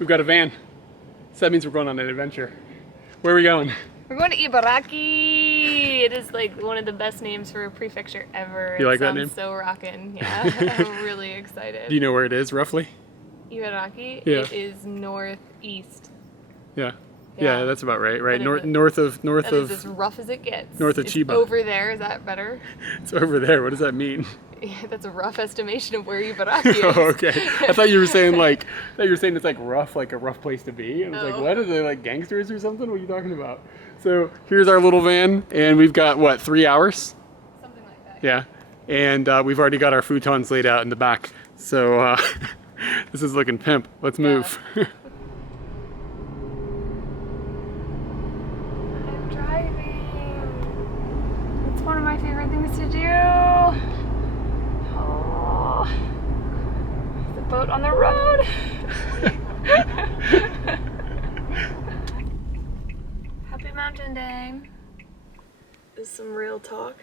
We've got a van. So that means we're going on an adventure. Where are we going? We're going to Ibaraki. It is like one of the best names for a prefecture ever. You like that name? It sounds so rockin'. Yeah, I'm really excited. Do you know where it is, roughly? Ibaraki? Yeah. It is northeast. Yeah. Yeah, that's about right. Right, north of That is as rough as it gets. north of It's Chiba. over there. Is that better? It's over there. What does that mean? Yeah, that's a rough estimation of where Ibaraki is. Oh, okay. I thought you were saying it's like rough, like a rough place to be. I was like, what are they, like gangsters or something? What are you talking about? So here's our little van, and we've got what, 3 hours? Something like that. Yeah, and we've already got our futons laid out in the back. So this is looking pimp. Let's move. I'm driving. It's one of my favorite things to do. Oh, the boat on the road. Happy Mountain Day. This is some real talk.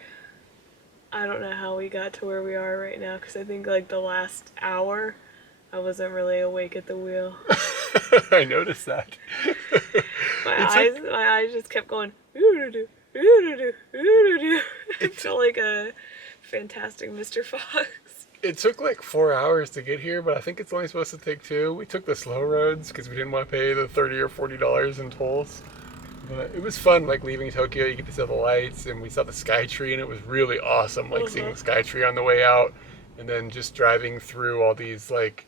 I don't know how we got to where we are right now, because I think like the last hour I wasn't really awake at the wheel. I noticed that. My eyes just kept going ooh-doo-doo, ooh-doo-doo, ooh-doo-doo. It felt like a fantastic Mr. Fox. It took like 4 hours to get here, but I think it's only supposed to take 2. We took the slow roads because we didn't want to pay the $30 or $40 in tolls. But it was fun, like leaving Tokyo, you get to see the lights, and we saw the sky tree, and it was really awesome, like seeing the sky tree on the way out, and then just driving through all these like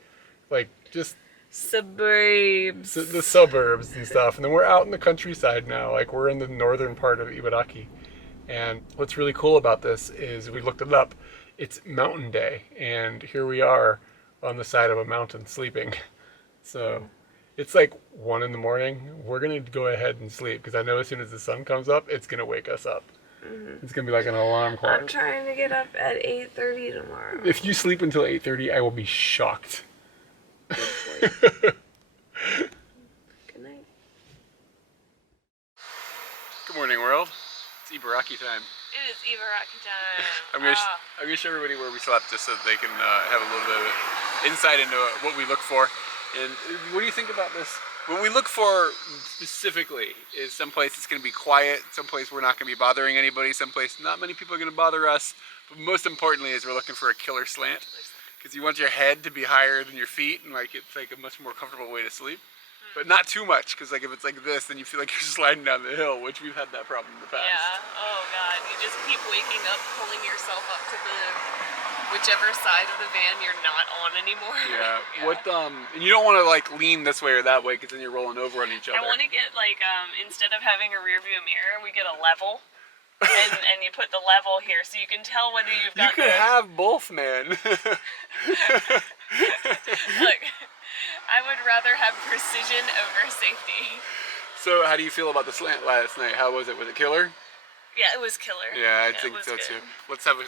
just Suburbs. the suburbs and stuff. And then we're out in the countryside now, like we're in the northern part of Ibaraki. And what's really cool about this is we looked it up. It's Mountain Day, and here we are on the side of a mountain sleeping. So it's like 1 in the morning. We're gonna go ahead and sleep because I know as soon as the sun comes up, it's gonna wake us up. It's gonna be like an alarm clock. I'm trying to get up at 8:30 tomorrow. If you sleep until 8:30, I will be shocked. Good night. Good morning, world. It's Ibaraki time. It is Ibaraki time. I'm gonna show everybody where we slept just so that they can have a little bit of insight into what we look for. And what do you think about this? What we look for specifically is someplace that's going to be quiet, someplace we're not going to be bothering anybody, someplace not many people are going to bother us. But most importantly is we're looking for a killer slant, because you want your head to be higher than your feet, and like it's like a much more comfortable way to sleep. But not too much, because like if it's like this, then you feel like you're sliding down the hill, which we've had that problem in the past. Yeah. Oh God. You just keep waking up, pulling yourself up to the whichever side of the van you're not on anymore. Yeah. What and you don't want to like lean this way or that way, because then you're rolling over on each other. I want to get like instead of having a rear view mirror, we get a level. and you put the level here so you can tell whether you've got. You could have both, man. Look, I would rather have precision over safety. So how do you feel about the slant last night? How was it? Was it killer? Yeah, it was killer. Yeah, I think so too. Let's have a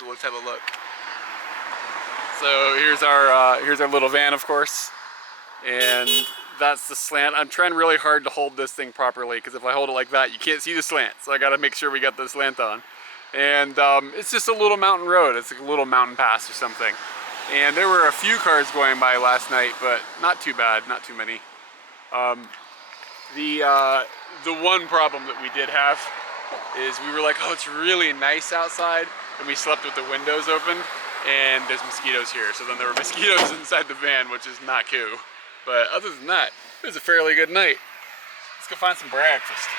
look. So here's our little van, of course, and that's the slant. I'm trying really hard to hold this thing properly, because if I hold it like that, you can't see the slant. So I got to make sure we got the slant on. And it's just a little mountain road. It's like a little mountain pass or something. And there were a few cars going by last night, but not too bad, not too many. The one problem that we did have is we were like, oh, it's really nice outside, and we slept with the windows open, and there's mosquitoes here. So then there were mosquitoes inside the van, which is not cool. But other than that, it was a fairly good night. Let's go find some breakfast.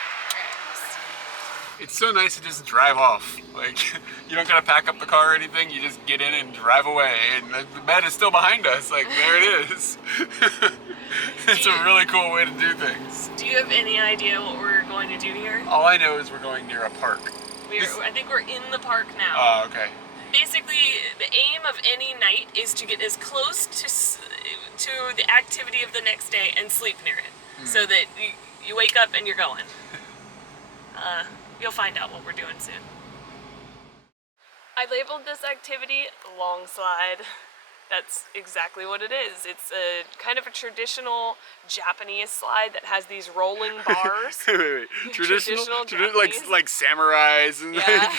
It's so nice to just drive off. Like, you don't gotta pack up the car or anything, you just get in and drive away. And the bed is still behind us, like, there it is. It's a really cool way to do things. Do you have any idea what we're going to do here? All I know is we're going near a park. I think we're in the park now. Oh, okay. Basically, the aim of any night is to get as close to the activity of the next day and sleep near it, so that you wake up and you're going. You'll find out what we're doing soon. I labeled this activity long slide. That's exactly what it is. It's a kind of a traditional Japanese slide that has these rolling bars. Wait. Traditional Japanese. like samurais and yeah.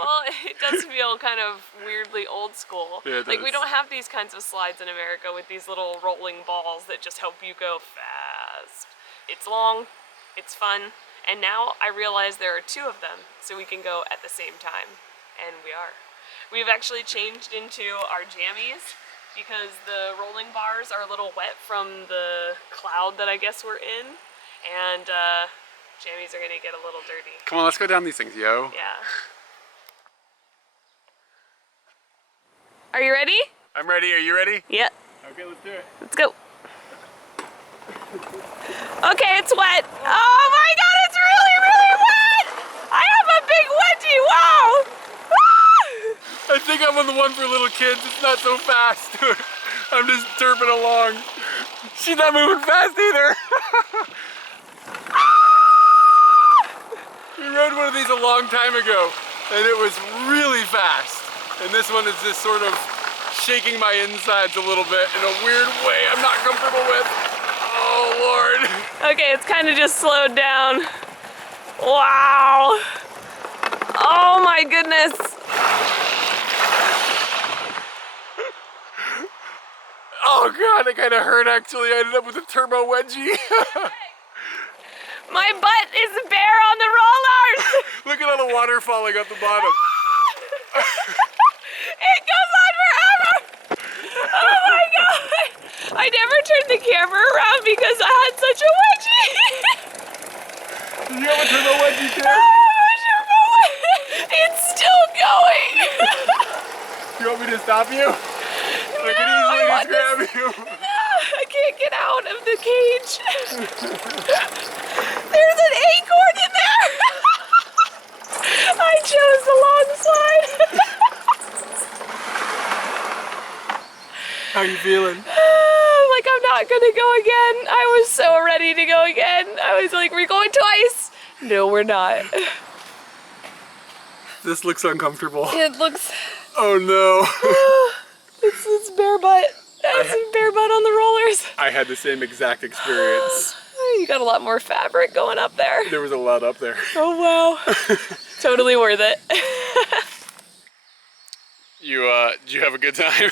Well, it does feel kind of weirdly old school. Yeah, it like does. we don't have these kinds of slides in America with these little rolling balls that just help you go fast. because it's long, it's fun, and now I realize there are 2 of them, so we can go at the same time, and we are. We've actually changed into our jammies because the rolling bars are a little wet from the cloud that I guess we're in, and jammies are gonna get a little dirty. Come on, let's go down these things, yo. Yeah. Are you ready? I'm ready. Are you ready? Yeah. Okay, let's do it. Let's go. Okay, it's wet. Oh my god, it's really, really wet! I have a big wedgie, wow! I think I'm on the one for little kids. It's not so fast. I'm just derping along. She's not moving fast either. We rode one of these a long time ago, and it was really fast. And this one is just sort of shaking my insides a little bit in a weird way I'm not comfortable with. Oh, Lord. Okay, it's kind of just slowed down. Wow. Oh my goodness. Oh God, it kind of hurt actually. I ended up with a turbo wedgie. My butt is bare on the rollers. Look at all the water falling at the bottom. It goes on forever. Oh my god. I never turned the camera around because I had such a wedgie. You have a turbo wedgie too? It's still going. You want me to stop you? I can easily just grab you. No, I can't get out of the cage. There's an acorn in there. I chose the long slide. How you feeling? Like I'm not gonna go again. I was so ready to go again. I was like, we're going twice. No, we're not. This looks uncomfortable. It looks. Oh no. It's bare butt. It's bare butt on the rollers. I had the same exact experience. You got a lot more fabric going up there. There was a lot up there. Oh wow. Totally worth it. Did you have a good time?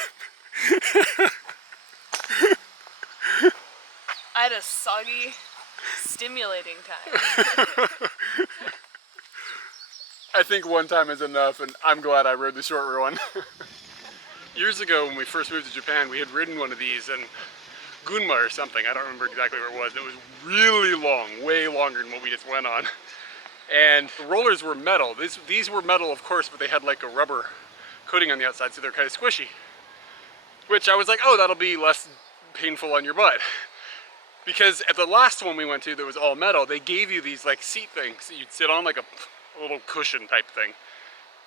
I had a soggy, stimulating time. I think one time is enough, and I'm glad I rode the short one. Years ago, when we first moved to Japan, we had ridden one of these in Gunma or something. I don't remember exactly where it was. It was really long, way longer than what we just went on. And the rollers were metal. These were metal, of course, but they had like a rubber coating on the outside, so they're kind of squishy. Which I was like, oh, that'll be less painful on your butt. Because at the last one we went to that was all metal, they gave you these like seat things that you'd sit on, like a little cushion type thing.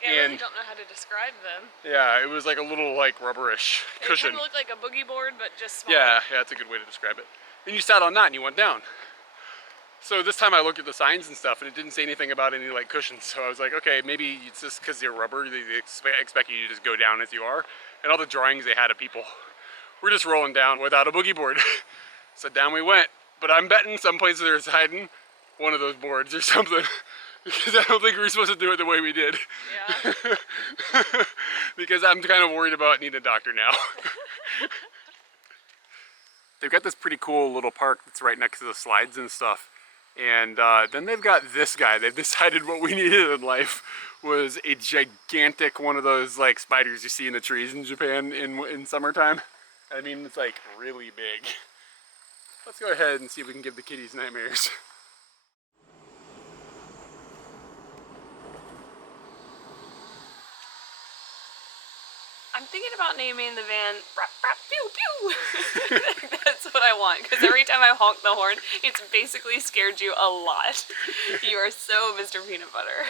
Yeah, I really don't know how to describe them. Yeah, it was like a little like rubberish cushion. It kind of looked like a boogie board, but just smaller. Yeah, that's a good way to describe it. And you sat on that and you went down. So this time I looked at the signs and stuff and it didn't say anything about any like cushions. So I was like, okay, maybe it's just because they're rubber, they expect you to just go down as you are. And all the drawings they had of people were just rolling down without a boogie board. So down we went. But I'm betting some places there's hiding one of those boards or something. Because I don't think we were supposed to do it the way we did. Yeah. Because I'm kind of worried about needing a doctor now. They've got this pretty cool little park that's right next to the slides and stuff. And then they've got this guy. They've decided what we needed in life was a gigantic one of those like spiders you see in the trees in Japan in summertime. I mean, it's like really big. Let's go ahead and see if we can give the kitties nightmares. I'm thinking about naming the van Brap Brap Pew Pew. That's what I want, because every time I honk the horn, it's basically scared you a lot. You are so Mr. Peanut Butter.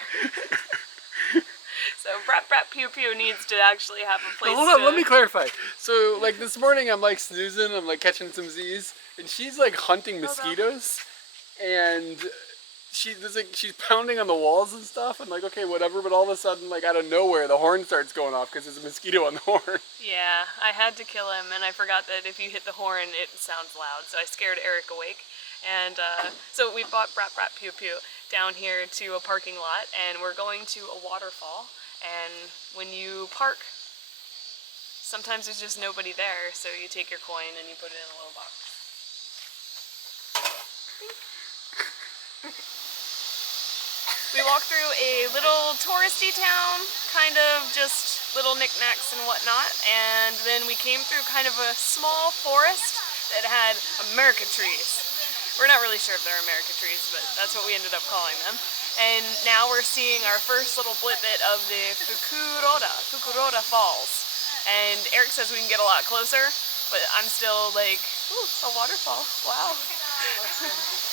So Brap Brap Pew Pew needs to actually have a place. Hold on, let me clarify. So like this morning I'm like snoozing, I'm like catching some Z's, and she's like hunting mosquitoes, and she's pounding on the walls and stuff, and like, okay, whatever, but all of a sudden, like out of nowhere, the horn starts going off because there's a mosquito on the horn. Yeah, I had to kill him, and I forgot that if you hit the horn, it sounds loud, so I scared Eric awake. And so we bought Brap Brap Pew Pew down here to a parking lot, and we're going to a waterfall. And when you park, sometimes there's just nobody there, so you take your coin and you put it in a little box. We walked through a little touristy town, kind of just little knickknacks and whatnot, and then we came through kind of a small forest that had America trees. We're not really sure if they're America trees, but that's what we ended up calling them. And now we're seeing our first little bit of the Fukuroda Falls. And Eric says we can get a lot closer, but I'm still like, ooh, a waterfall, wow.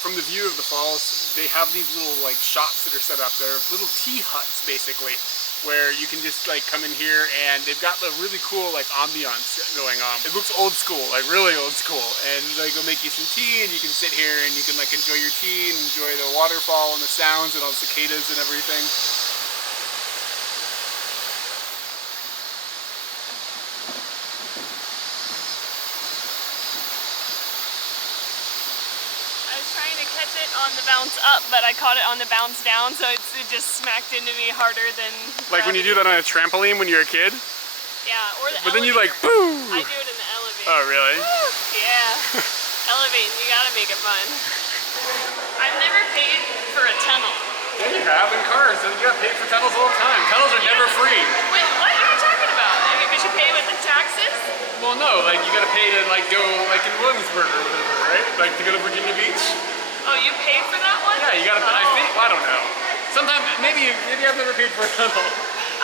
From the view of the falls, they have these little like shops that are set up. They're little tea huts basically, where you can just like come in here, and they've got the really cool like ambiance going on. It looks old school, like really old school, and like they'll make you some tea, and you can sit here and you can like enjoy your tea and enjoy the waterfall and the sounds and all the cicadas and everything. On the bounce up, but I caught it on the bounce down, so it just smacked into me harder than like when you do that on a trampoline when you're a kid? Yeah, or the But then you elevator. like, boo! I do it in the elevator. Oh, really? Woo! Yeah. Elevating, you gotta make it fun. I've never paid for a tunnel. Yeah, you have in cars. You got paid for tunnels all the time. Tunnels are never free. Wait, what are you talking about? I mean, we should pay with the taxes? Well, no, like you gotta pay to like go like in Williamsburg or whatever, right? Like to go to Virginia Beach. Oh, you paid for that one? Yeah, you gotta. I think. Well, I don't know. Sometimes maybe I've never paid for a tunnel.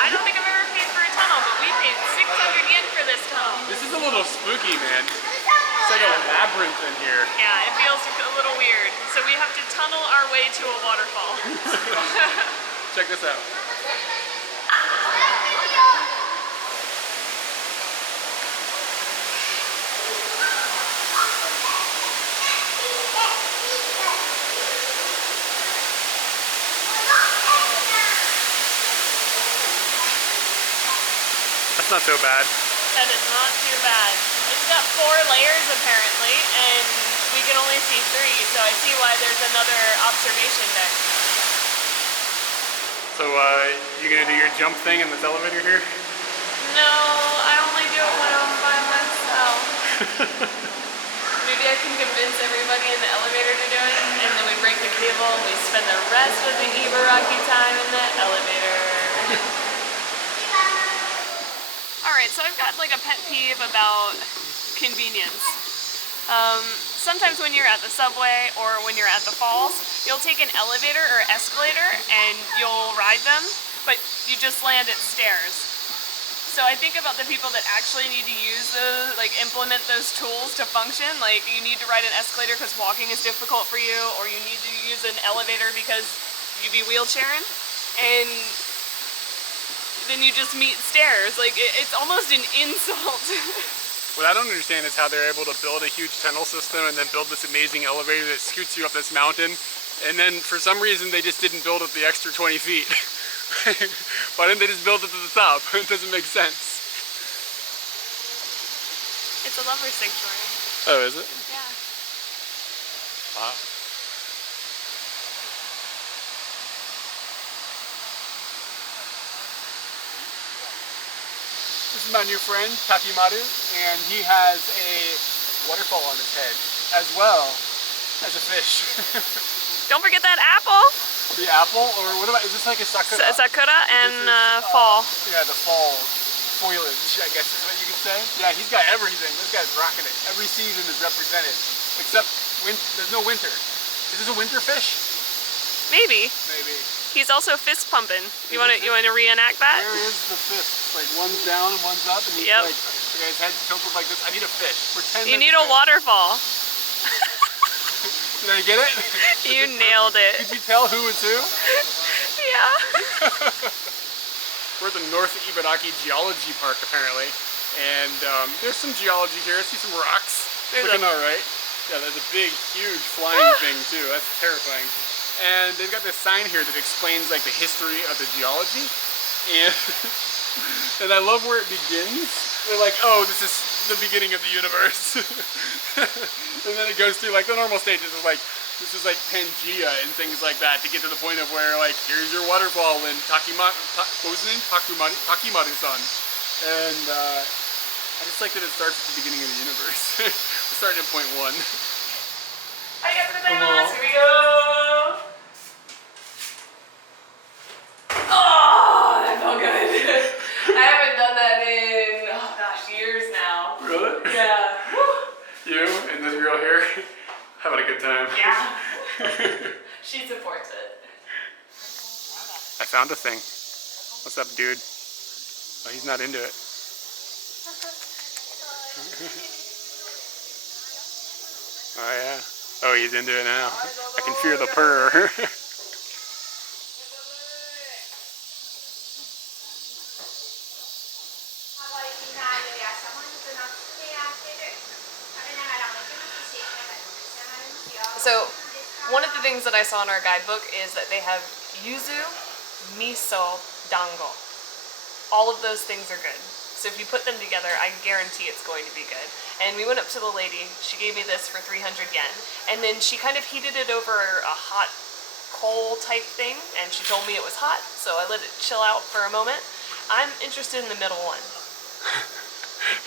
I don't think I've ever paid for a tunnel, but we paid 600 yen for this tunnel. This is a little spooky, man. It's like a labyrinth in here. Yeah, it feels a little weird. So we have to tunnel our way to a waterfall. Check this out. That's not so bad. That is not too bad. It's got 4 layers apparently, and we can only see 3, so I see why there's another observation deck. So, you gonna do your jump thing in this elevator here? No, I only do it when I'm by myself. Maybe I can convince everybody in the elevator to do it, and then we break the cable and we spend the rest of the Ibaraki time in the elevator. Alright, so I've got like a pet peeve about convenience. Sometimes when you're at the subway or when you're at the falls, you'll take an elevator or escalator and you'll ride them, but you just land at stairs. So I think about the people that actually need to use those, like implement those tools to function. Like you need to ride an escalator because walking is difficult for you, or you need to use an elevator because you'd be wheelchairing, and then you just meet stairs. Like it's almost an insult. What I don't understand is how they're able to build a huge tunnel system and then build this amazing elevator that scoots you up this mountain, and then for some reason they just didn't build it the extra 20 feet. Why didn't they just build it to the top? It doesn't make sense. It's a lover sanctuary. Oh, is it? Yeah. Wow. This is my new friend, Takimaru, and he has a waterfall on his head, as well as a fish. Don't forget that apple. The apple, or what about, is this like a sakura? Sakura and fall. Yeah, the fall foliage, I guess is what you could say. Yeah, he's got everything. This guy's rocking it. Every season is represented, except there's no winter. Is this a winter fish? Maybe. Maybe. He's also fist pumping. You want to reenact that? Where is the fist? Like one's down and one's up, and he's like, okay, his head's tilted like this. I need a fish. Pretend you need a waterfall. Did I get it? You nailed it. Could you tell who was who? Yeah. We're at the North Ibaraki Geology Park apparently, and there's some geology here. I see some rocks. Looking alright. Yeah, there's a big, huge flying thing too. That's terrifying. And they've got this sign here that explains like the history of the geology, and I love where it begins. They're like, oh, this is the beginning of the universe. And then it goes through like the normal stages of like, this is like Pangea and things like that to get to the point of where like, here's your waterfall in what was his name? Takimaru-san. And I just like that it starts at the beginning of the universe. We're starting at point 1. Having a good time. Yeah. She supports it. I found a thing. What's up, dude? Oh, he's not into it. Oh, yeah. Oh, he's into it now. I can hear the purr. So, one of the things that I saw in our guidebook is that they have yuzu, miso, dango. All of those things are good. So if you put them together, I guarantee it's going to be good. And we went up to the lady, she gave me this for 300 yen, and then she kind of heated it over a hot coal type thing, and she told me it was hot, so I let it chill out for a moment. I'm interested in the middle one.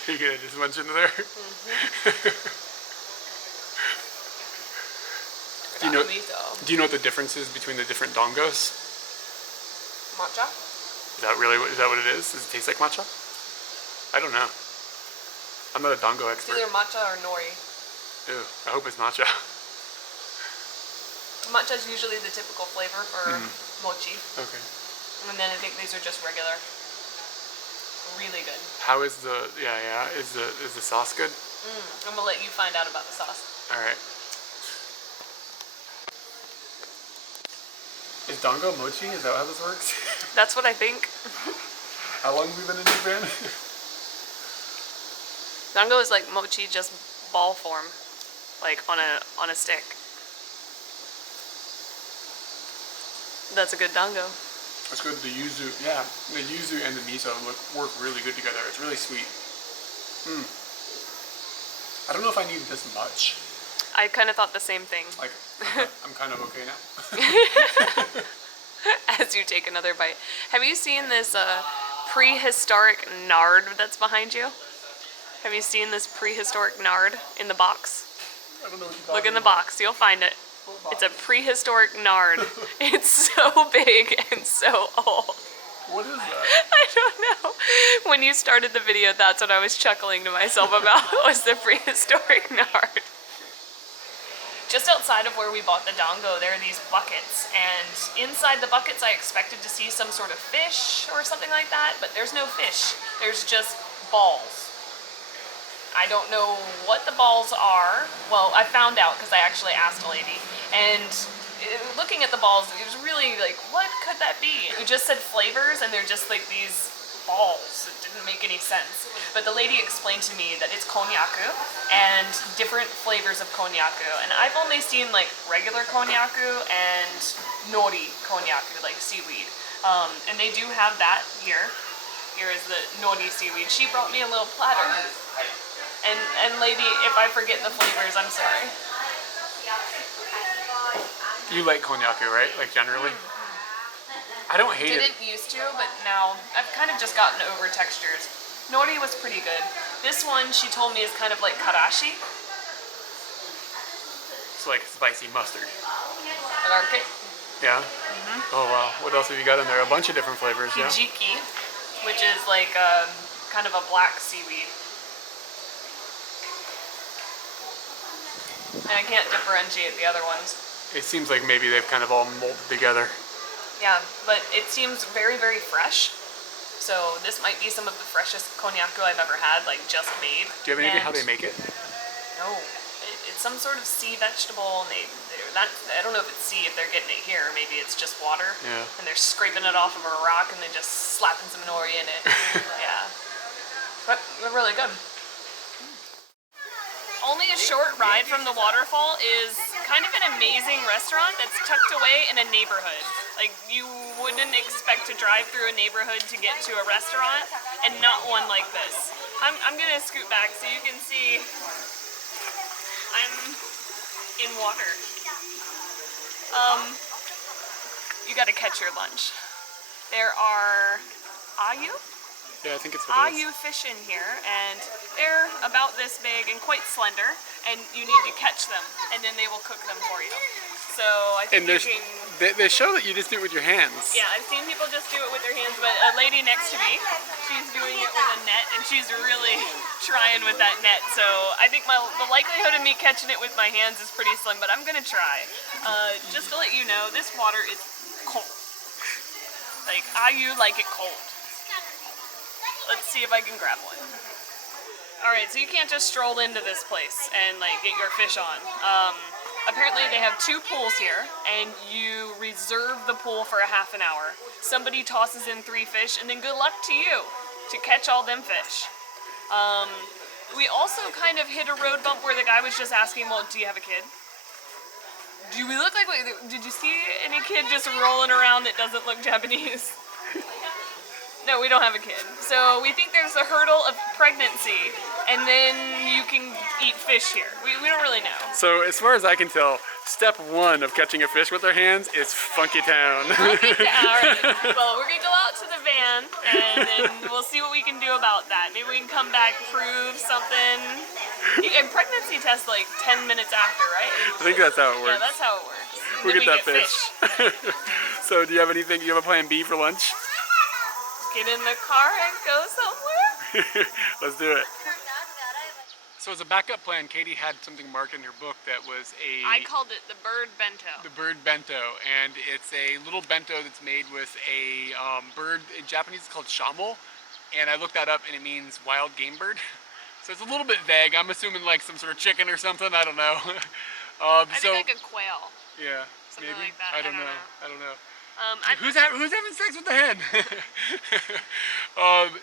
You gonna just munch into there? Do you know what the difference is between the different dongos? Matcha? Is that what it is? Does it taste like matcha? I don't know. I'm not a dongo It's expert. either matcha or nori. Ew, I hope it's matcha. Matcha is usually the typical flavor for mochi. Okay. And then I think these are just regular. Really good. How is the is the sauce good? I'm gonna let you find out about the sauce. All right. Is dango mochi? Is that how this works? That's what I think. How long have we been in Japan? Dango is like mochi, just ball form, like on a stick. That's a good dango. That's good. The yuzu, yeah, the yuzu and the miso work really good together. It's really sweet. I don't know if I need this much. I kind of thought the same thing. Like, I'm kind of okay now. As you take another bite. Have you seen this prehistoric nard that's behind you? Have you seen this prehistoric nard in the box? I don't know what you're talking Look in the about. box, you'll find it. It's a prehistoric nard. It's so big and so old. What is that? I don't know. When you started the video, that's what I was chuckling to myself about, was the prehistoric nard. Just outside of where we bought the dango, there are these buckets, and inside the buckets I expected to see some sort of fish or something like that, but there's no fish. There's just balls. I don't know what the balls are. Well, I found out because I actually asked a lady, and looking at the balls, it was really like, what could that be? It just said flavors, and they're just like these balls. It didn't make any sense. But the lady explained to me that it's konnyaku and different flavors of konnyaku. And I've only seen like regular konnyaku and nori konnyaku, like seaweed. And they do have that here. Here is the nori seaweed. She brought me a little platter. And lady, if I forget the flavors, I'm sorry. You like konnyaku, right? Like generally? I don't hate it. Didn't used to, but now I've kind of just gotten over textures. Nori was pretty good. This one, she told me, is kind of like karashi. It's like spicy mustard. Ibaraki. Yeah? Oh wow. What else have you got in there? A bunch of different flavors, yeah? Hijiki, which is like kind of a black seaweed. And I can't differentiate the other ones. It seems like maybe they've kind of all molded together. Yeah, but it seems very, very fresh. So this might be some of the freshest konnyaku I've ever had, like just made. Do you have any idea how they make it? No. It's some sort of sea vegetable, and I don't know if it's sea if they're getting it here. Maybe it's just water. Yeah. And they're scraping it off of a rock and then just slapping some nori in it. Yeah. But they're really good. Only a short ride from the waterfall is kind of an amazing restaurant that's tucked away in a neighborhood. Like, you wouldn't expect to drive through a neighborhood to get to a restaurant, and not one like this. I'm gonna scoot back so you can see I'm in water. You gotta catch your lunch. There are ayu? Yeah, I think it's what it is. Ayu fish in here, and they're about this big and quite slender, and you need to catch them, and then they will cook them for you. So I think And you can... they show that you just do it with your hands. Yeah, I've seen people just do it with their hands, but a lady next to me, she's doing it with a net, and she's really trying with that net. So I think the likelihood of me catching it with my hands is pretty slim, but I'm gonna try. Just to let you know, this water is cold. Like, IU like it cold. Let's see if I can grab one. Alright, so you can't just stroll into this place and like get your fish on. Apparently they have 2 pools here, and you reserve the pool for a half an hour. Somebody tosses in 3 fish, and then good luck to you to catch all them fish. We also kind of hit a road bump where the guy was just asking, well, do you have a kid? Do we look like, did you see any kid just rolling around that doesn't look Japanese? No, we don't have a kid. So we think there's a hurdle of pregnancy, and then you can eat fish here. We don't really know. So as far as I can tell, step 1 of catching a fish with their hands is Funky Town. Funky Town. All right. Well, we're gonna go out to the van, and then we'll see what we can do about that. Maybe we can come back, prove something. And pregnancy test like 10 minutes after, right? I think that's how it works. Yeah, that's how it works. We'll Then get that we fish. So do you have anything, you have a plan B for lunch? Get in the car and go somewhere? Let's do it. So as a backup plan, Katie had something marked in her book that was I called it the bird bento. The bird bento, and it's a little bento that's made with a bird. In Japanese it's called shamo, and I looked that up and it means wild game bird. So it's a little bit vague. I'm assuming like some sort of chicken or something, I don't know. I think like a quail. Yeah, something maybe. like that. I don't know. I don't know. Who's having sex with the hen?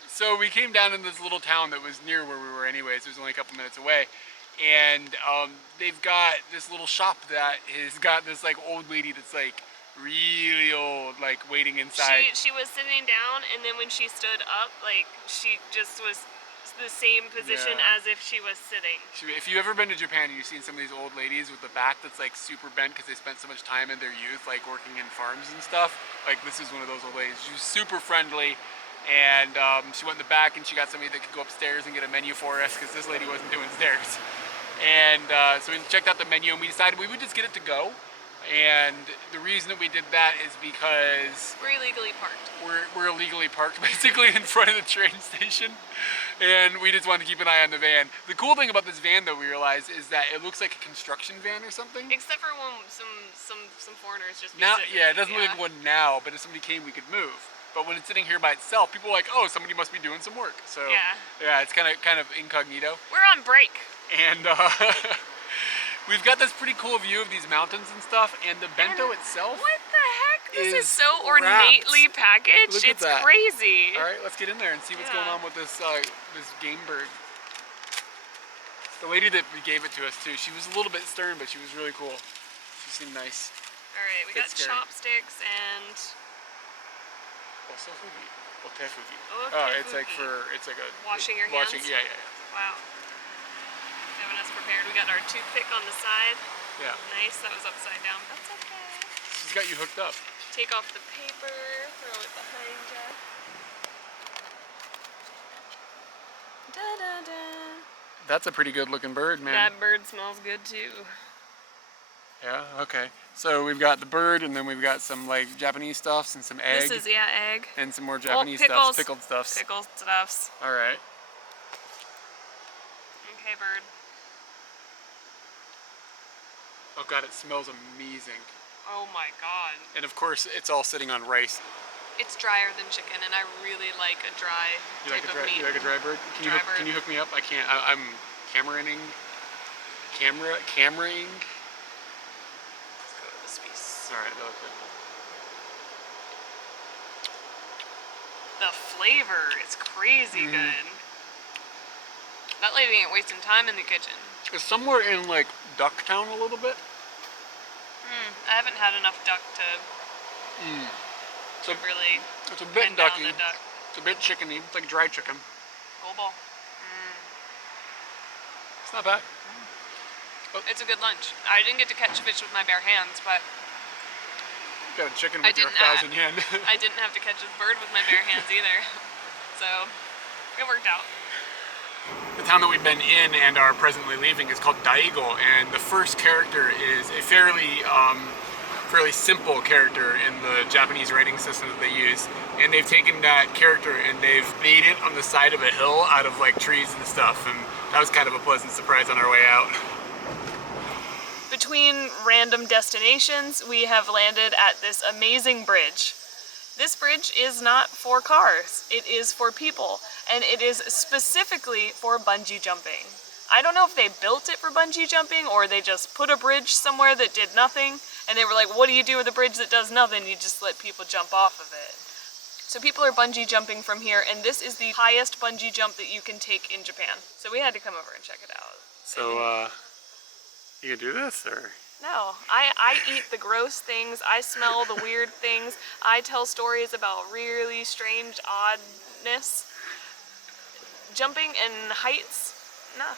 So we came down in this little town that was near where we were anyways. It was only a couple minutes away. And they've got this little shop that has got this like old lady that's like really old, like waiting inside. She was sitting down, and then when she stood up, like she just was the same position as if she was sitting. If you've ever been to Japan and you've seen some of these old ladies with the back that's like super bent because they spent so much time in their youth like working in farms and stuff, like this is one of those old ladies. She was super friendly, and she went in the back and she got somebody that could go upstairs and get a menu for us because this lady wasn't doing stairs. And so we checked out the menu and we decided we would just get it to go. And the reason that we did that is because we're illegally parked. We're illegally parked basically in front of the train station, and we just wanted to keep an eye on the van. The cool thing about this van, though, we realized, is that it looks like a construction van or something. Except for when some foreigners just now, yeah, it doesn't look like one now, but if somebody came, we could move. But when it's sitting here by itself, people are like, oh, somebody must be doing some work. So yeah, it's kind of incognito. We're on break. And we've got this pretty cool view of these mountains and stuff, and the bento itself. What the heck? This is so ornately packaged. Look at it's that. Crazy. All right, let's get in there and see what's going on with this this game bird. The lady that gave it to us too, she was a little bit stern, but she was really cool. She seemed nice. All right, we got chopsticks and Osofugi. Otefugi. Oh, it's like a washing your hands. Yeah. Wow. Having us prepared. We got our toothpick on the side. Yeah. Nice. That was upside down. That's okay. She's got you hooked up. Take off the paper. Throw it behind you. Da da da. That's a pretty good looking bird, man. That bird smells good too. Yeah. Okay. So we've got the bird, and then we've got some like Japanese stuffs and some egg. This is egg. And some more Japanese pickles. stuffs, pickled stuffs. Pickled stuffs. All right. Okay, bird. Oh god, it smells amazing. Oh my god. And of course, it's all sitting on rice. It's drier than chicken, and I really like a dry type of meat. You like a dry bird? Can you hook me up? I can't. I'm cameraing. Cameraing. Let's go to this piece. All right, that looks good. The flavor is crazy good. That lady ain't wasting time in the kitchen. It's somewhere in like Ducktown a little bit. I haven't had enough duck to really. It's a bit ducky. It's a bit chickeny. It's like dry chicken. Global. It's not bad. It's a good lunch. I didn't get to catch fish with my bare hands, but You got a chicken with your 1,000 yen. I didn't have to catch a bird with my bare hands either. So it worked out. The town that we've been in and are presently leaving is called Daigo, and the first character is a fairly simple character in the Japanese writing system that they use. And they've taken that character and they've made it on the side of a hill out of like trees and stuff, and that was kind of a pleasant surprise on our way out. Between random destinations, we have landed at this amazing bridge. This bridge is not for cars, it is for people, and it is specifically for bungee jumping. I don't know if they built it for bungee jumping or they just put a bridge somewhere that did nothing, and they were like, what do you do with a bridge that does nothing? You just let people jump off of it. So people are bungee jumping from here, and this is the highest bungee jump that you can take in Japan. So we had to come over and check it out. So, you can do this, or? No, I eat the gross things, I smell the weird things, I tell stories about really strange oddness. Jumping and heights, nah.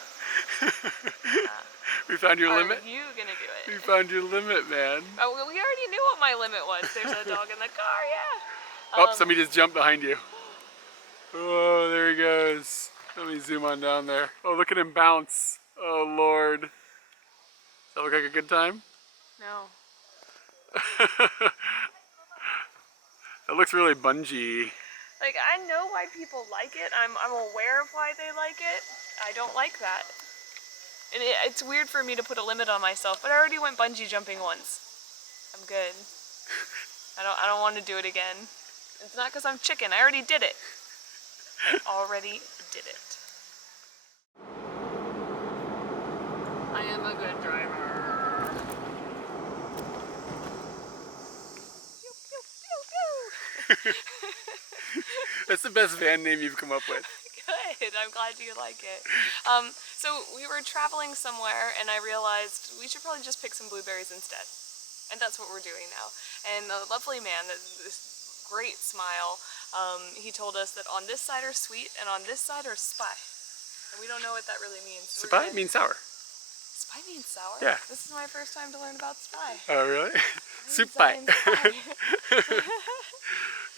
We found your limit? Are you gonna do it? We found your limit, man. Oh, we already knew what my limit was. There's a dog in the car, yeah. Oh, somebody just jumped behind you. Oh, there he goes. Let me zoom on down there. Oh, look at him bounce. Oh, Lord. Does that look like a good time? No. That looks really bungee. Like, I know why people like it. I'm aware of why they like it. I don't like that. And it's weird for me to put a limit on myself, but I already went bungee jumping once. I'm good. I don't want to do it again. It's not because I'm chicken. I already did it. I already did it. I am a good driver. Pew, pew, pew, pew. That's the best van name you've come up with. Good, I'm glad you like it. So we were traveling somewhere and I realized we should probably just pick some blueberries instead. And that's what we're doing now. And the lovely man, this great smile, he told us that on this side are sweet and on this side are spy. And we don't know what that really means. So Spy means sour. Spy means sour? Yeah. This is my first time to learn about spy. Oh, really? Spy.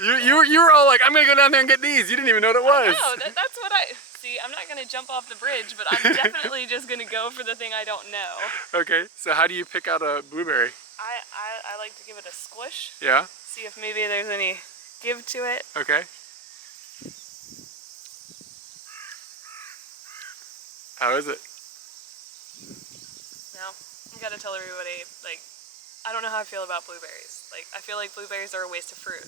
You were all like, I'm gonna go down there and get these. You didn't even know what it was. No, that's what I see. I'm not gonna jump off the bridge, but I'm definitely just gonna go for the thing I don't know. Okay, so how do you pick out a blueberry? I like to give it a squish. Yeah. See if maybe there's any give to it. Okay. How is it? No, I gotta tell everybody, like, I don't know how I feel about blueberries. Like, I feel like blueberries are a waste of fruit.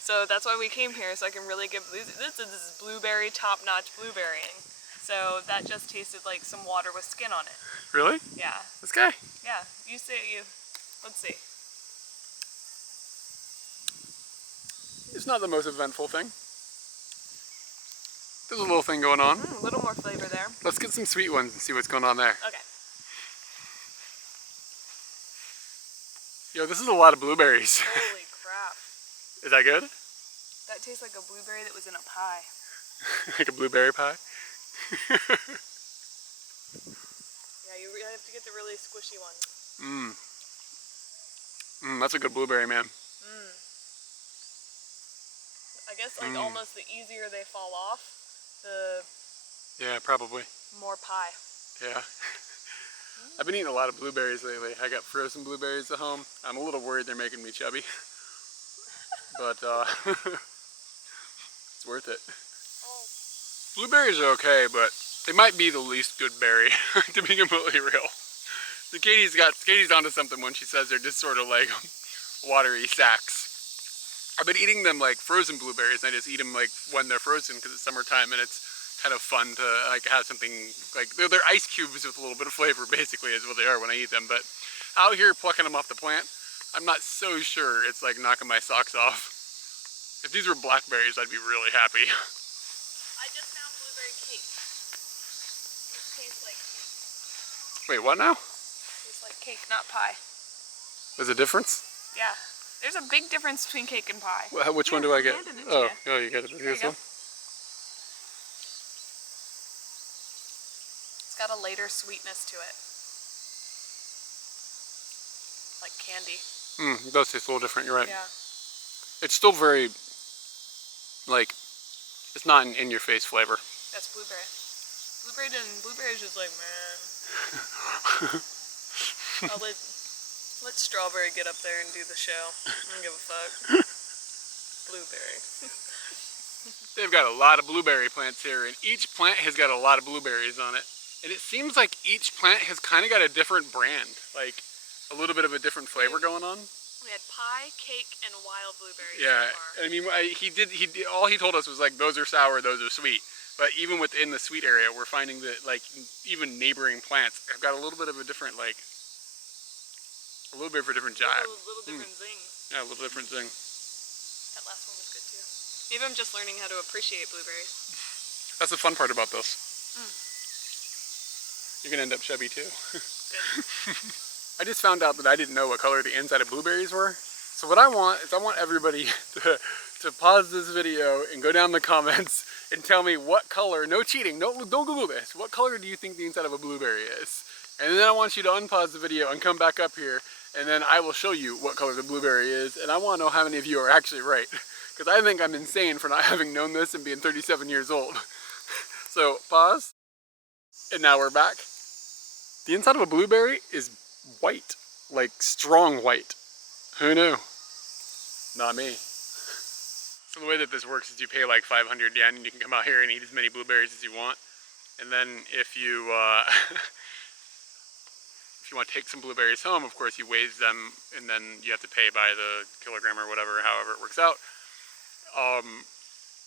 So that's why we came here, so I can really give this is blueberry, top-notch blueberrying. So that just tasted like some water with skin on it. Really? Yeah. This guy? Yeah, let's see. It's not the most eventful thing. There's a little thing going on. A little more flavor there. Let's get some sweet ones and see what's going on there. Okay. Yo, this is a lot of blueberries. Holy crap. Is that good? That tastes like a blueberry that was in a pie. Like a blueberry pie? Yeah, you really have to get the really squishy ones. That's a good blueberry, man. I guess like almost the easier they fall off, the Yeah, probably. more pie. Yeah. I've been eating a lot of blueberries lately. I got frozen blueberries at home. I'm a little worried they're making me chubby. But it's worth it. Oh. Blueberries are okay, but they might be the least good berry, to be completely real. So Katie's onto something when she says they're just sort of like watery sacks. I've been eating them like frozen blueberries, and I just eat them like when they're frozen because it's summertime and it's kind of fun to like have something like they're ice cubes with a little bit of flavor, basically is what they are when I eat them. But out here plucking them off the plant, I'm not so sure it's like knocking my socks off. If these were blackberries, I'd be really happy. I just found blueberry cake. It tastes like cake. Wait, what now? Tastes like cake, not pie. There's a difference? Yeah. There's a big difference between cake and pie. Well, which one do I get? Handed it to Oh, you. oh, you got it. This one? It's got a later sweetness to it. Like candy. It does taste a little different, you're right. Yeah. It's still very, like, it's not an in-your-face flavor. That's blueberry. Blueberry's just like, man. I'll let Strawberry get up there and do the show. I don't give a fuck. Blueberry. They've got a lot of blueberry plants here, and each plant has got a lot of blueberries on it. And it seems like each plant has kind of got a different brand, like a little bit of a different flavor going on. We had pie, cake, and wild blueberries. Yeah, So far. I mean, all he told us was like, those are sour, those are sweet. But even within the sweet area, we're finding that like even neighboring plants have got a little bit of a different a little bit of a different jive. Little different zing. Yeah, a little different zing. That last one was good too. Maybe I'm just learning how to appreciate blueberries. That's the fun part about this. You're gonna end up chubby too. Good. I just found out that I didn't know what color the inside of blueberries were. So what I want is everybody to pause this video and go down in the comments and tell me what color, no cheating, don't Google this, what color do you think the inside of a blueberry is? And then I want you to unpause the video and come back up here, and then I will show you what color the blueberry is, and I want to know how many of you are actually right. Because I think I'm insane for not having known this and being 37 years old. So pause, and now we're back. The inside of a blueberry is white, like strong white. Who knew? Not me. So the way that this works is you pay like 500 yen and you can come out here and eat as many blueberries as you want. And then if you if you want to take some blueberries home, of course you weigh them and then you have to pay by the kilogram or whatever, however it works out.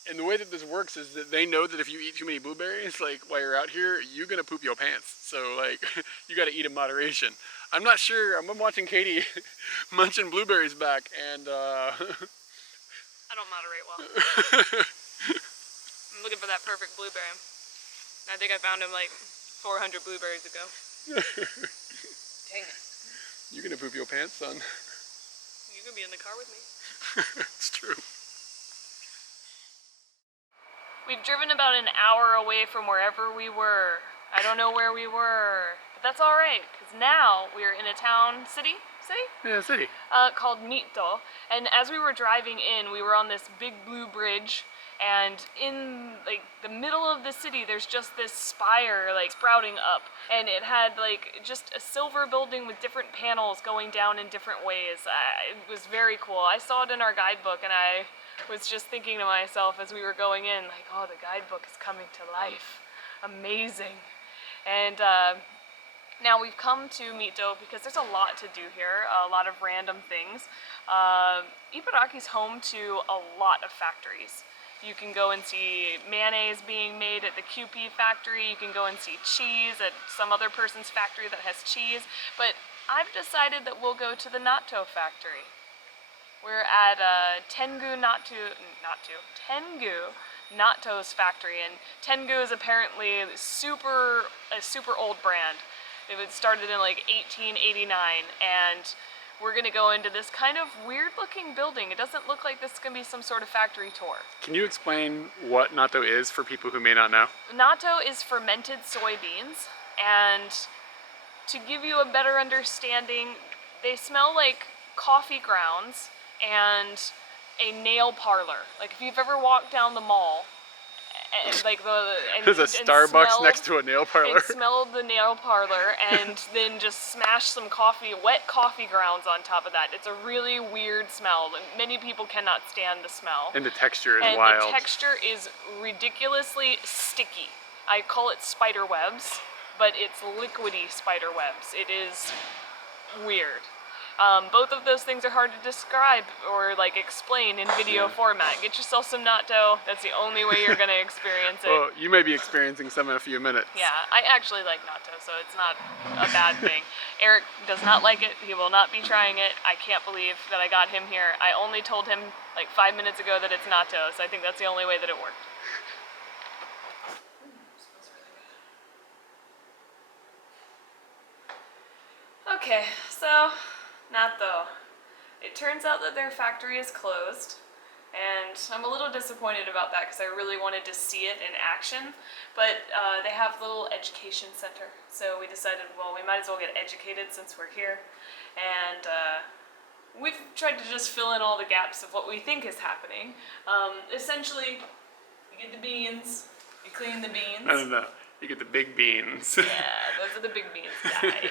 And the way that this works is that they know that if you eat too many blueberries, like while you're out here, you're gonna poop your pants. So like, you gotta eat in moderation. I'm not sure, I'm watching Katie munching blueberries back, and I don't moderate well. I'm looking for that perfect blueberry. I think I found him like 400 blueberries ago. Dang it. You're gonna poop your pants, son. You can be in the car with me. It's true. We've driven about an hour away from wherever we were. I don't know where we were, but that's all right, because now we're in a city? Yeah, city. Called Natto. And as we were driving in, we were on this big blue bridge, and in like the middle of the city, there's just this spire like sprouting up, and it had like just a silver building with different panels going down in different ways. It was very cool. I saw it in our guidebook, and I was just thinking to myself as we were going in, like, oh, the guidebook is coming to life. Amazing. And now we've come to Natto because there's a lot to do here, a lot of random things. Ibaraki's home to a lot of factories. You can go and see mayonnaise being made at the QP factory. You can go and see cheese at some other person's factory that has cheese. But I've decided that we'll go to the Natto factory. We're at Tengu Natto's factory, and Tengu is apparently a super old brand. It was started in like 1889, and we're gonna go into this kind of weird looking building. It doesn't look like this is gonna be some sort of factory tour. Can you explain what natto is for people who may not know? Natto is fermented soybeans, and to give you a better understanding, they smell like coffee grounds and a nail parlor. Like if you've ever walked down the mall, and like there's a Starbucks next to a nail parlor. And smelled the nail parlor, and then just smashed some wet coffee grounds on top of that. It's a really weird smell, and many people cannot stand the smell. And the texture is and wild. The texture is ridiculously sticky. I call it spider webs, but it's liquidy spider webs. It is weird. Both of those things are hard to describe or like explain in video format. Get yourself some natto. That's the only way you're gonna experience it. Well, you may be experiencing some in a few minutes. Yeah, I actually like natto, so it's not a bad thing. Eric does not like it. He will not be trying it. I can't believe that I got him here. I only told him like 5 minutes ago that it's natto, so I think that's the only way that it worked. Okay, so Natto. It turns out that their factory is closed, and I'm a little disappointed about that because I really wanted to see it in action, but they have a little education center, so we decided, well, we might as well get educated since we're here, and we've tried to just fill in all the gaps of what we think is happening. Essentially, you get the beans, you clean the beans. No. You get the big beans. Yeah, those are the big beans. Dai.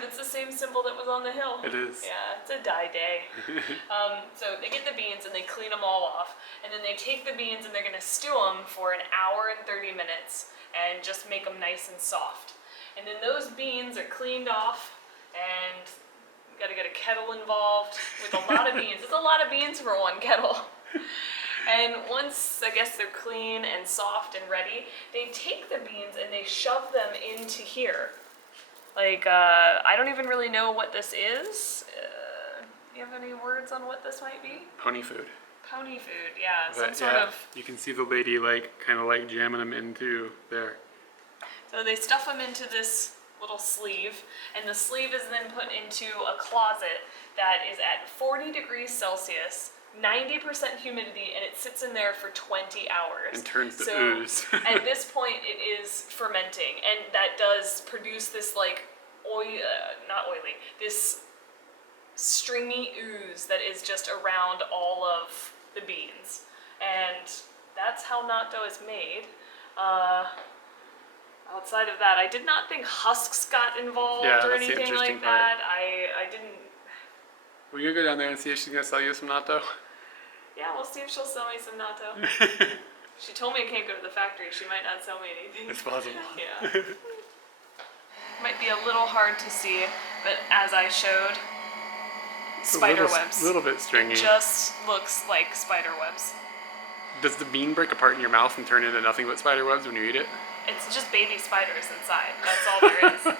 That's the same symbol that was on the hill. It is. Yeah, it's a dai day. So they get the beans and they clean them all off, and then they take the beans and they're gonna stew them for an hour and 30 minutes and just make them nice and soft. And then those beans are cleaned off, and you gotta get a kettle involved with a lot of beans. It's a lot of beans for one kettle. And once, I guess, they're clean and soft and ready, they take the beans and they shove them into here. Like, I don't even really know what this is. Do you have any words on what this might be? Pony food. Pony food, yeah. But, Some sort of... You can see the lady, like, kind of like jamming them into there. So they stuff them into this little sleeve, and the sleeve is then put into a closet that is at 40 degrees Celsius, 90% humidity, and it sits in there for 20 hours. And turns to so ooze. At this point, it is fermenting, and that does produce this, like, not oily, this stringy ooze that is just around all of the beans. And that's how natto is made. Outside of that, I did not think husks got involved or that's the anything interesting like part. that. I didn't... We're gonna go down there and see if she's gonna sell you some natto. Yeah, we'll see if she'll sell me some natto. She told me I can't go to the factory. She might not sell me anything. It's possible. Yeah. Might be a little hard to see, but as I showed, spider webs. A little bit stringy. It just looks like spider webs. Does the bean break apart in your mouth and turn into nothing but spider webs when you eat it? It's just baby spiders inside. That's all there is.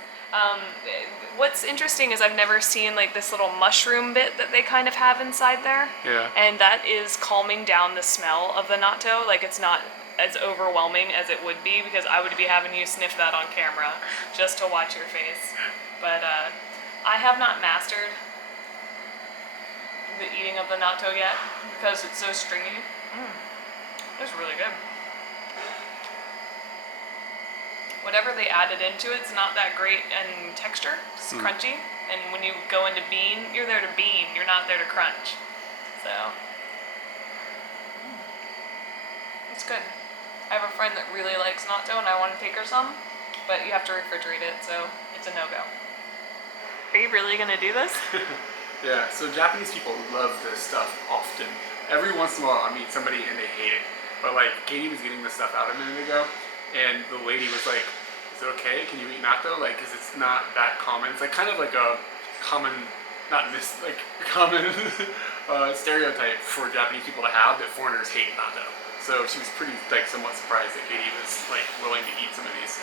What's interesting is I've never seen like this little mushroom bit that they kind of have inside there. Yeah. And that is calming down the smell of the natto. Like, it's not as overwhelming as it would be, because I would be having you sniff that on camera just to watch your face. But I have not mastered the eating of the natto yet because it's so stringy. It's really good. Whatever they added into it's not that great in texture. It's crunchy. And when you go into bean, you're there to bean. You're not there to crunch. So, it's good. I have a friend that really likes natto and I want to take her some, but you have to refrigerate it, so it's a no-go. Are you really going to do this? Yeah, so Japanese people love this stuff often. Every once in a while I meet somebody and they hate it. But like, Katie was getting this stuff out a minute ago, and the lady was like, is it okay? Can you eat natto? Like, because it's not that common. It's like kind of like a common, common stereotype for Japanese people to have, that foreigners hate natto. So she was pretty, like, somewhat surprised that Katie was, like, willing to eat some of these.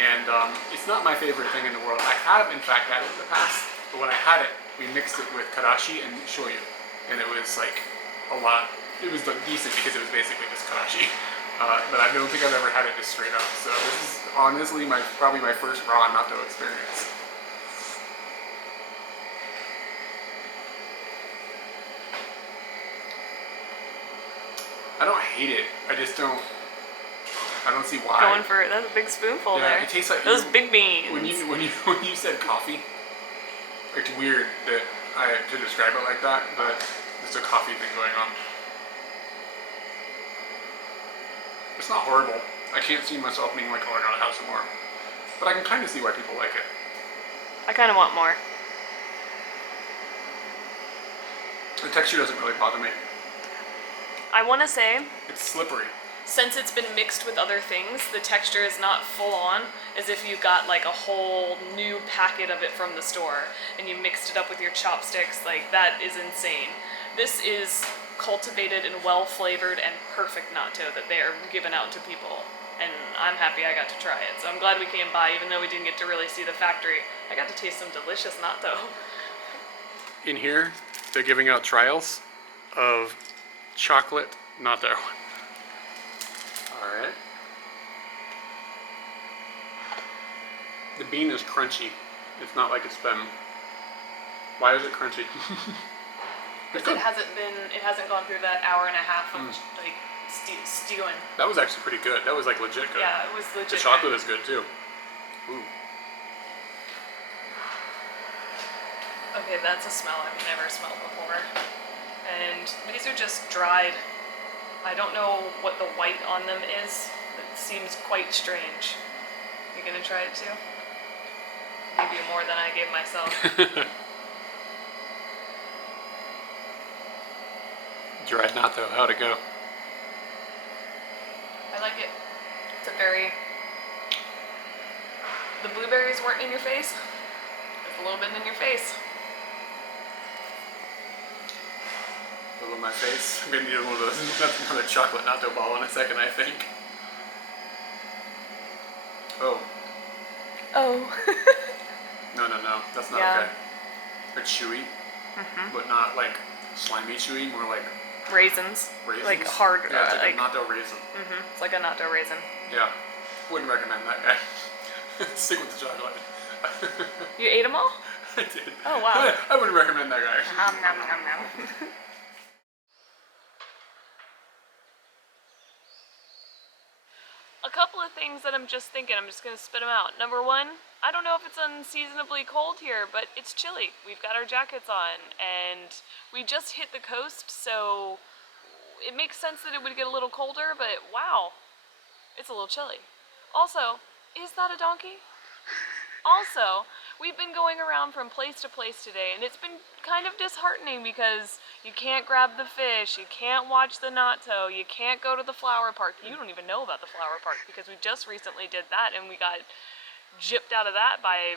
And it's not my favorite thing in the world. I have, in fact, had it in the past, but when I had it, we mixed it with karashi and shoyu. And it was, like, a lot. It was decent because it was basically just karashi. But I don't think I've ever had it just straight up. So this is honestly probably my first raw natto experience. I don't hate it. I don't see why. Going for it. That's a big spoonful there. It tastes like those big beans. When you said coffee, it's weird that to describe it like that, but there's a coffee thing going on. It's not horrible. I can't see myself being like, oh, I gotta have some more. But I can kind of see why people like it. I kind of want more. The texture doesn't really bother me. I want to say, It's slippery. since it's been mixed with other things, the texture is not full on, as if you got like a whole new packet of it from the store and you mixed it up with your chopsticks. Like, that is insane. This is cultivated and well flavored and perfect natto that they are giving out to people, and I'm happy I got to try it. So I'm glad we came by, even though we didn't get to really see the factory. I got to taste some delicious natto. In here, they're giving out trials of chocolate natto. Alright. The bean is crunchy. It's not like it's been... Why is it crunchy? Because it hasn't gone through that hour and a half of like stewing. That was actually pretty good. That was like legit good. Yeah, it was legit. The chocolate is good too. Ooh. Okay, that's a smell I've never smelled before. And these are just dried. I don't know what the white on them is. seems quite strange. You gonna try it too? Give you more than I gave myself. Dried natto, how'd it go? I like it. It's a very... The blueberries weren't in your face. It's a little bit in your face. A little in my face. I'm gonna need one of those. That's another chocolate natto ball in a second, I think. Oh. Oh. No, that's not okay. It's chewy, but not like slimy chewy, more like Raisins. Like hard. Yeah, it's like a natto raisin. It's like a natto raisin. Yeah. Wouldn't recommend that guy. Stick with the chocolate. You ate them all? I did. Oh, wow. I wouldn't recommend that guy. Nom, nom, nom. A couple of things that I'm just thinking, I'm just going to spit them out. Number one, I don't know if it's unseasonably cold here, but it's chilly. We've got our jackets on, and we just hit the coast, so it makes sense that it would get a little colder, but wow, it's a little chilly. Also, is that a donkey? Also, we've been going around from place to place today, and it's been kind of disheartening because you can't grab the fish, you can't watch the natto, you can't go to the flower park. You don't even know about the flower park because we just recently did that, and we got gypped out of that by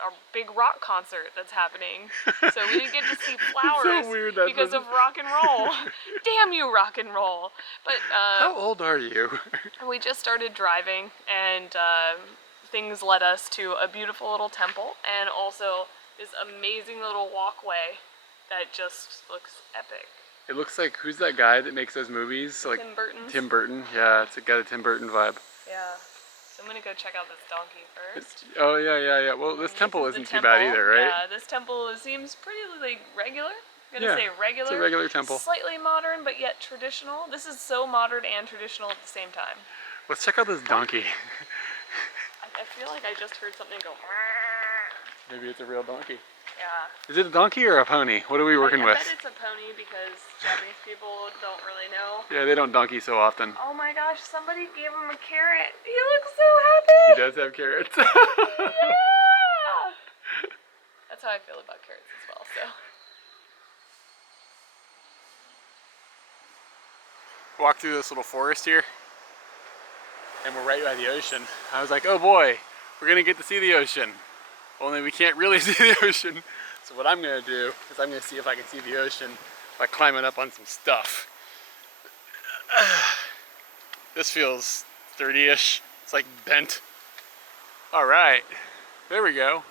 a big rock concert that's happening. So we didn't get to see flowers so weird, because of rock and roll. Damn you, rock and roll. But how old are you? we just started driving, and things led us to a beautiful little temple and also this amazing little walkway that just looks epic. It looks like, who's that guy that makes those movies? Like Tim Burton. Tim Burton, yeah, it's got a Tim Burton vibe. Yeah. So I'm gonna go check out this donkey first. Oh yeah. Well, this temple isn't too bad either, right? Yeah, this temple seems pretty like regular. I'm gonna say regular. It's a regular temple. Slightly modern, but yet traditional. This is so modern and traditional at the same time. Let's check out this donkey. I feel like I just heard something go. Maybe it's a real donkey. Yeah. Is it a donkey or a pony? What are we working with? I bet it's a pony because Japanese people don't really know. Yeah, they don't donkey so often. Oh my gosh, somebody gave him a carrot. He looks so happy. He does have carrots. Yeah! That's how I feel about carrots as well, so. Walk through this little forest here, and we're right by the ocean. I was like, oh boy, we're gonna get to see the ocean. Only we can't really see the ocean. So what I'm gonna do is I'm gonna see if I can see the ocean by climbing up on some stuff. This feels sturdy-ish. It's like bent. All right, there we go.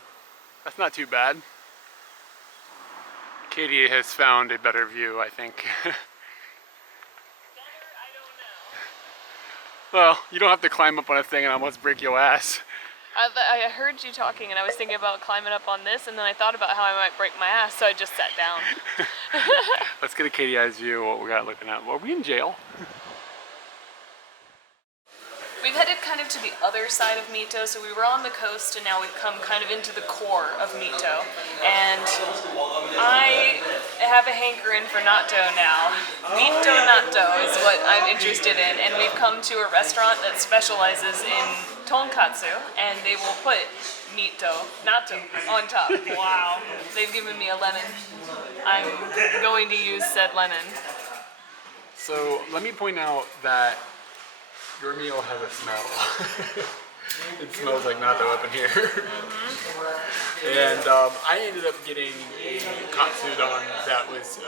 That's not too bad. Katie has found a better view, I think. Well, you don't have to climb up on a thing and almost break your ass. I heard you talking and I was thinking about climbing up on this, and then I thought about how I might break my ass, so I just sat down. Let's get a Katie eyes view of what we got looking at. Are we in jail? We've headed kind of to the other side of Mito, so we were on the coast and now we've come kind of into the core of Mito. And I have a hankering for natto now. Mito natto is what I'm interested in, and we've come to a restaurant that specializes in Tonkatsu, and they will put natto on top. Wow. They've given me a lemon. I'm going to use said lemon. So let me point out that your meal has a smell. It smells like natto up in here. And I ended up getting a katsudon that was,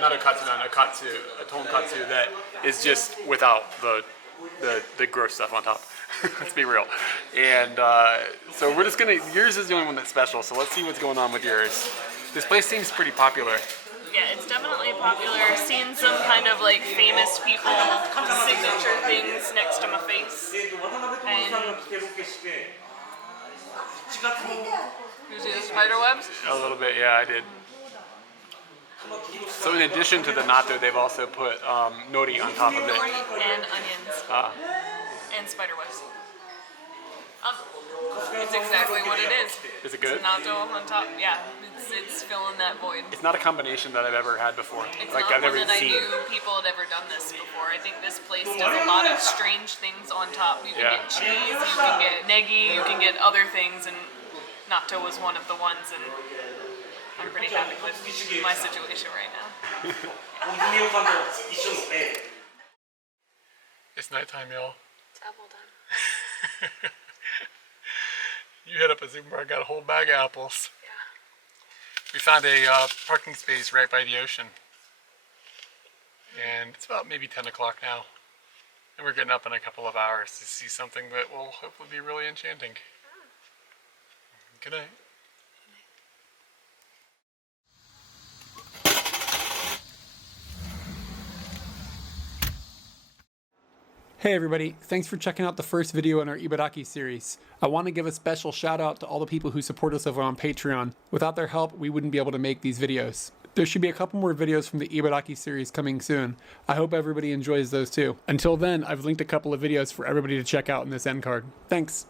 not a katsudon, a tonkatsu that is just without the gross stuff on top. Let's be real. And so we're just gonna, yours is the only one that's special, so let's see what's going on with yours. This place seems pretty popular. Yeah, it's definitely popular. Seen some kind of like famous people signature things next to my face. And you see the spider webs? A little bit, yeah, I did. So in addition to the natto, they've also put nori on top of it. And onions. And spider webs. It's exactly what it is. Is it good? It's natto on top. Yeah, it's filling that void. It's not a combination that I've ever had before. It's like not I've never one that seen. I knew people had ever done this before. I think this place does a lot of strange things on top. You can get cheese, you can get negi, you can get other things, and natto was one of the ones, and I'm pretty happy with my situation right now. It's nighttime, y'all. It's apple time. You hit up a supermarket, got a whole bag of apples. Yeah. We found a parking space right by the ocean. And it's about maybe 10 o'clock now. And we're getting up in a couple of hours to see something that will hopefully be really enchanting. Good night. Hey everybody, thanks for checking out the first video in our Ibaraki series. I want to give a special shout out to all the people who support us over on Patreon. Without their help, we wouldn't be able to make these videos. There should be a couple more videos from the Ibaraki series coming soon. I hope everybody enjoys those too. Until then, I've linked a couple of videos for everybody to check out in this end card. Thanks!